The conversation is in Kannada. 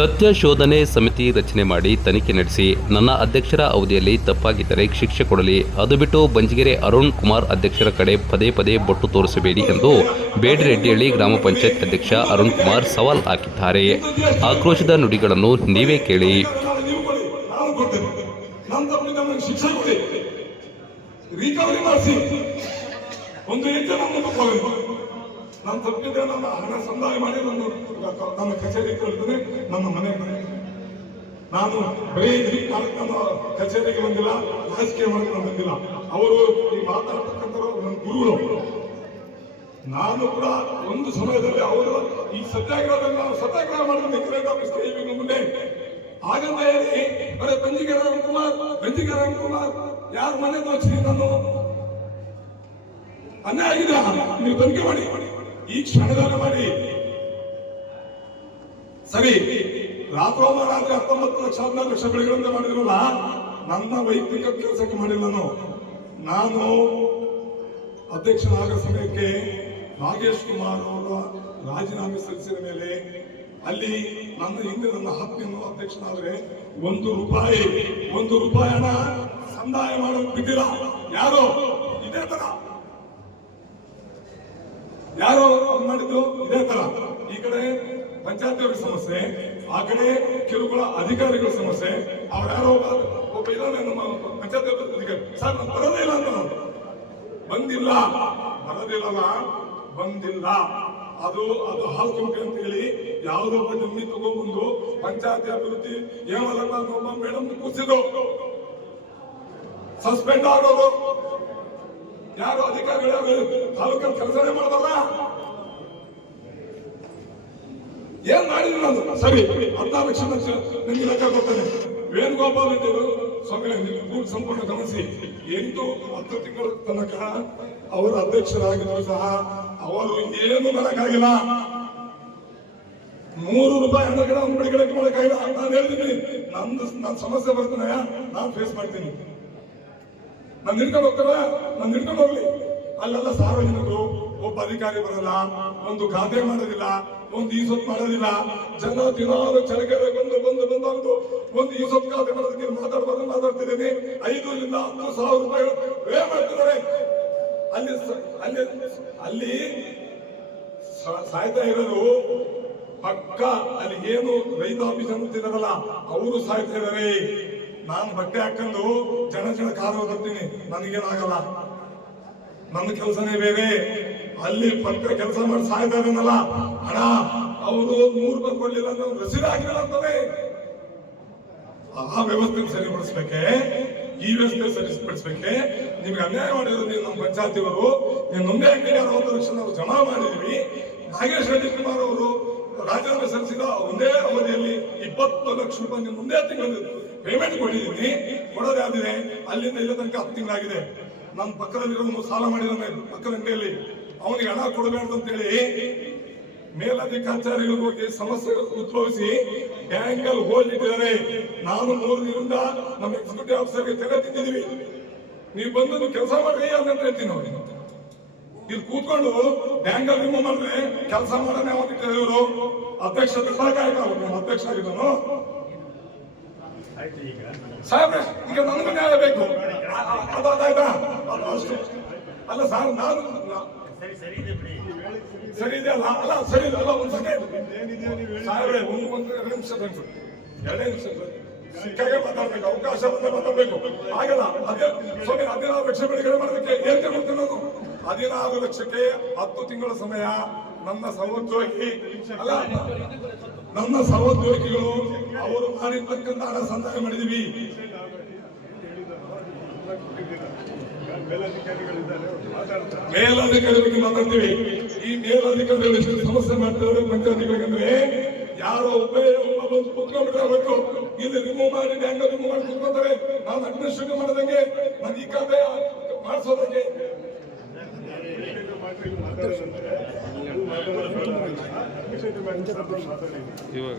ಸತ್ಯ ಶೋಧನೆ ಸಮಿತಿ ರಚನೆ ಮಾಡಿ ತನಿಖೆ ನಡೆಸಿ. ನನ್ನ ಅಧ್ಯಕ್ಷರ ಅವಧಿಯಲ್ಲಿ ತಪ್ಪಾಗಿದ್ದರೆ ಶಿಕ್ಷೆ ಕೊಡಲಿ. ಅದು ಬಿಟ್ಟು ಬಂಜಿಗೆರೆ ಅರುಣ್ ಕುಮಾರ್ ಅಧ್ಯಕ್ಷರ ಕಡೆ ಪದೇ ಪದೇ ಬೊಟ್ಟು ತೋರಿಸಬೇಡಿ ಎಂದು ಬೇಡರೆಡ್ಡಿಹಳ್ಳಿ ಗ್ರಾಮ ಪಂಚಾಯತ್ ಅಧ್ಯಕ್ಷ ಅರುಣ್ ಕುಮಾರ್ ಸವಾಲ್ ಹಾಕಿದ್ದಾರೆ. ಆಕ್ರೋಶದ ನುಡಿಗಳನ್ನು ನೀವೇ ಕೇಳಿ. ನಾನು ತಪ್ಪಿದ್ರೆ ನನ್ನ ಹಣ ಸಂದಾಯ ಮಾಡಿ ನನ್ನ ಕಚೇರಿ ಕಳಿದ್ರೆ ನನ್ನ ಮನೆಗೆ ನಾನು ಬರೀ ನನ್ನ ಕಚೇರಿಗೆ ಬಂದಿಲ್ಲ, ರಾಜಕೀಯ ಮಾಡಕ್ಕೆ ಬಂದಿಲ್ಲ. ಅವರು ಈ ಮಾತಾಡ್ತಕ್ಕಂಥವ್ರು ನನ್ನ ಗುರುಗಳು. ನಾನು ಕೂಡ ಒಂದು ಸಮಯದಲ್ಲಿ ಅವರು ಈ ಸತ್ಯಾಗ್ರಹದಲ್ಲಿ ನಾವು ಸತ್ಯಾಗ್ರಹ ಮಾಡಿದ ಮಿತ್ರ ಆಫೀಸ್ಗೆ ಮುಂದೆ ಹಾಗಂತ ಹೇಳಿ ಬರೀ ಬಂಜಿಗೆರೆ ಅರುಣ್ ಕುಮಾರ್ ಯಾರ ಮನೆ ದೋಚಿದೆ ನಾನು ಅನ್ಯಾಯ ಆಗಿದೆ. ನೀವು ತನಿಖೆ ಮಾಡಿ, ಈ ಕ್ಷಣದಲ್ಲಿ ಮಾಡಿ. ಸರಿ, ರಾತ್ರೋರಾತ್ರಿ 19 ಲಕ್ಷ 14 ಲಕ್ಷ ಬೆಳೆಗಳಂತೆ ಮಾಡಿದ್ರಲ್ಲ, ನನ್ನ ವೈಯಕ್ತಿಕ ಕೆಲಸಕ್ಕೆ ಮಾಡಿಲ್ಲ. ನಾನು ಅಧ್ಯಕ್ಷನಾದ ಸಮಯಕ್ಕೆ ನಾಗೇಶ್ ಕುಮಾರ್ ಅವರ ರಾಜೀನಾಮೆ ಸಲ್ಲಿಸಿದ ಮೇಲೆ ಅಲ್ಲಿ ನನ್ನ ಹಿಂದೆ ನನ್ನ ಹಕ್ಕಿಯನ್ನು ಅಧ್ಯಕ್ಷನಾದ್ರೆ ಒಂದು ರೂಪಾಯಿ ಹಣ ಸಂದಾಯ ಮಾಡೋದು ಬಿಟ್ಟಿಲ್ಲ. ಯಾರೋ ಇದೇ ತರ ಯಾರೋ ಮಾಡಿದ್ದು ಇದೇ ತರ. ಈ ಕಡೆ ಪಂಚಾಯತ್ ಸಮಸ್ಯೆ, ಆ ಕಡೆ ಕಿರುಕುಳ ಅಧಿಕಾರಿಗಳ ಸಮಸ್ಯೆ. ಅವ್ರು ಯಾರೋ ಒಬ್ಬ ಇದ್ದಾನೆ ನಮ್ಮ ಪಂಚಾಯತ್ ಅಧಿಕಾರಿ, ಸರ್ ನಾನು ಬರೋದೇ ಇಲ್ಲ ಅಂತ. ಬಂದಿಲ್ಲ ಅದು ಹಾಲು ಕಂಪನಿ ಅಂತ ಹೇಳಿ ಯಾವುದೊಬ್ಬ ಜಮೀನು ತಗೊಂಡ್ಬಂದು ಪಂಚಾಯತಿ ಅಭಿವೃದ್ಧಿ ಏಮಲ್ಲ ಒಬ್ಬ ಮೇಡಮ್ ಕೂರಿಸಿದ್ರು. ಸಸ್ಪೆಂಡ್ ಆಗೋದು ಯಾರು ಅಧಿಕಾರಿಗಳು ತಾಲೂಕಲ್ಲಿ ಕೆಲಸನೇ ಮಾಡೋದಲ್ಲ. ಏನ್ ಮಾಡಿದ್ರು ನಾನು? ಸರಿ, 16 ಲಕ್ಷ ನಿಮ್ಗೆ ಲೆಕ್ಕ ಕೊಡ್ತೇನೆ. ವೇಣುಗೋಪಾಲ್ ರೆಡ್ಡಿಯವರು ಸ್ವಾಮಿ ಸಂಪೂರ್ಣ ಗಮನಿಸಿ, 8-10 ತಿಂಗಳ ತನಕ ಅವರ ಅಧ್ಯಕ್ಷರಾಗಿದ್ರು ಸಹ ಅವರು ಏನು ಮಾಡಕ್ಕಾಗಿಲ್ಲ. 100 ರೂಪಾಯಿ ಹಣಗಳ ಬಿಡುಗಡೆ ಮಾಡಕ್ಕಾಗಿಲ್ಲ. ನಾನು ಹೇಳ್ತೀನಿ, ನನ್ನ ಸಮಸ್ಯೆ ಬರ್ತೇನೆ, ನಾನು ಫೇಸ್ ಮಾಡ್ತೀನಿ. ನಾನು ನಿಡ್ಕೊಂಡು ಹೋಗ್ಲಿ. ಅಲ್ಲೆಲ್ಲ ಸಾರ್ವಜನಿಕರು, ಒಬ್ಬ ಅಧಿಕಾರಿ ಬರಲ್ಲ, ಒಂದು ಖಾತೆ ಮಾಡೋದಿಲ್ಲ, ಒಂದು ಈ ಸೊತ್ತು ಮಾಡೋದಿಲ್ಲ. ಜನ ದಿನಾಲು ಚಳಕೆರೆ ಬಂದು ಒಂದು ಈ ಸೊತ್ತು ಖಾತೆ ಮಾಡೋದಕ್ಕೆ ಮಾತಾಡ್ತಿದ್ದೀನಿ. 5ರಿಂದ 10 ಸಾವಿರ ರೂಪಾಯಿಗಳು ವ್ಯಯ ಮಾಡ್ತಿದ್ದಾರೆ. ಅಲ್ಲಿ ಸಾಯ್ತಾ ಇರೋರು ಪಕ್ಕ ಅಲ್ಲಿ ಏನು ರೈತಾಪಿ ಅಂತಿದಾರಲ್ಲ ಅವರು ಸಾಯ್ತಾ ಇದಾರೆ. ನಾನು ಬಟ್ಟೆ ಹಾಕೊಂಡು ಜನ ಕಾರ್ ಹೋಗ್ತೀನಿ, ನನಗೇನಾಗಲ್ಲ, ನನ್ನ ಕೆಲಸನೇ ಬೇರೆ. ಅಲ್ಲಿ ಪಕ್ಕ ಕೆಲಸ ಮಾಡಿ ಸಾಯ್ತಾ ಇದ್ದಾನಲ್ಲ, ಹಣ ಅವರು 100 ರೂಪಾಯಿ ಕೊಡ್ಲಿಲ್ಲ ಅಂದ್ರೆ ರಸೀದಿ ಹಾಕಿಲ್ಲ ಅಂತಾನೆ. ಆ ವ್ಯವಸ್ಥೆ ಸರಿಪಡಿಸ್ಬೇಕೆ, ಈ ವ್ಯವಸ್ಥೆ ಸರಿಪಡಿಸ್ಬೇಕೆ. ನಿಮ್ಗೆ ಅನ್ಯಾಯ ಮಾಡಿರೋದು ನೀವು ನಮ್ಮ ಪಂಚಾಯತಿಯವರು. ನೀವು ಮುಂದೆ 60 ಲಕ್ಷ ನಾವು ಜಮಾ ಮಾಡಿದೀವಿ. ನಾಗೇಶ್ ರೆಡ್ಡಿ ಕುಮಾರ್ ಅವರು ರಾಜೀನಾಮೆ ಸಲ್ಲಿಸಿದ ಒಂದೇ ಅವಧಿಯಲ್ಲಿ 20 ಲಕ್ಷ ರೂಪಾಯಿ ನೀವು ಮುಂದೆ ತಿಂಗಳು ಪೇಮೆಂಟ್ ಕೊಟ್ಟಿದ್ದೀನಿ. ಕೊಡೋದಾಗಿದೆ, ಅಲ್ಲಿಂದ ಇಲ್ಲ ತನಕ 10 ತಿಂಗಳಾಗಿದೆ. ನನ್ನ ಪಕ್ಕದಲ್ಲಿರೋ ಸಾಲ ಮಾಡಿದ್ದಾನೆ ಪಕ್ಕದ ಅಂಗಡಿಯಲ್ಲಿ, ಅವನಿಗೆ ಹಣ ಕೊಡಬಾರ್ದು ಅಂತೇಳಿ ಮೇಲಧಿಕಾರಿಗಳು ಹೋಗಿ ಸಮಸ್ಯೆ ಉದ್ಭವಿಸಿ ಬ್ಯಾಂಕ್ ಅಲ್ಲಿ ಹೋಗಿಟ್ಟಿದ್ದಾರೆ. ನಾನು 3 ದಿನದಿಂದ ನಮ್ಮ ಎಕ್ಸಿಕ್ಯೂಟಿವ್ ಆಫೀಸರ್ಗೆ ತೆರೆ ತಿಂದಿದ್ದೀವಿ. ನೀವು ಬಂದು ನೀವು ಕೆಲಸ ಮಾಡ್ರಿ ಅಂತ ಹೇಳ್ತೀನಿ. ಅವ್ರಿಗೆ ಇಲ್ಲಿ ಕೂತ್ಕೊಂಡು ಬ್ಯಾಂಕ್ ಅಲ್ಲಿ ರಿಮೂವ್ ಮಾಡಿದ್ರೆ ಕೆಲಸ ಮಾಡೋಣ ಇವರು ಅಧ್ಯಕ್ಷ ಅಧ್ಯಕ್ಷ ಆಗಿದ್ದನು. ಸಾಹೇಬ್ರೆ, ಈಗ ನನಗೂ ನ್ಯಾಯ ಬೇಕು. ಅದಾಯ್ತಾ? ಅಷ್ಟು ಅಲ್ಲ ಸರ್, ನಾನು ಸರಿ ಇದೆ ಅಲ್ಲ? ಅಲ್ಲ ಸರಿ ಅಲ್ಲ, ಒಂದು ಸೆಕೆಂಡ್ ಸಾಹೇಬ್ರೆ, ಒಂದು 2 ನಿಮಿಷ 2 ನಿಮಿಷ ಸಿಕ್ಕಾಗೆ ಮಾತಾಡ್ಬೇಕು, ಅವಕಾಶ ಬಂದ್ರೆ ಮಾತಾಡ್ಬೇಕು. ಆಗಲ್ಲ. ಅದೇ ಸ್ವಾಮಿ 16 ಲಕ್ಷ ಬಿಡುಗಡೆ ಮಾಡೋದಕ್ಕೆ ಏನ್ ಕೊಡ್ತೀನಿ ನಾನು? 16 ಲಕ್ಷಕ್ಕೆ 10 ತಿಂಗಳ ಸಮಯ. ನನ್ನ ಸಹೋದ್ಯೋಗಿಗಳು ಅವರು ಮಾಡಿರ್ತಕ್ಕಂಥ ಹಣ ಸಂದಾಯ ಮಾಡಿದೀವಿ. ಮೇಲಧಿಕಾರಿ ಬಗ್ಗೆ ಮಾತಾಡ್ತೀವಿ. ಈ ಮೇಲಧಿಕಾರಿಗಳು ಎಷ್ಟು ಸಮಸ್ಯೆ ಮಾಡ್ತಾರೆ ಪಂಚಾಯತಿಗಳಿಗಂದ್ರೆ, ಯಾರೋ ಒಬ್ಬ ಬಂದು ಕುತ್ಕೊಂಡ್ಬಿಟ್ರೆ ಅವತ್ತು ಇಲ್ಲಿ ರಿಮೂವ್ ಮಾಡಿ ಬ್ಯಾಂಕ್ ರಿಮೂವ್ ಮಾಡಿ ಕುತ್ಕೊಂತಾರೆ. ನಾನು ಅಡ್ಮಿನಿಸ್ಟ್ರೇಷನ್ ಮಾಡೋದಂಗೆ, ನಾನು ಈ ಖಾತೆ ಮಾಡಿಸೋದಂಗೆ. ಇವಾಗ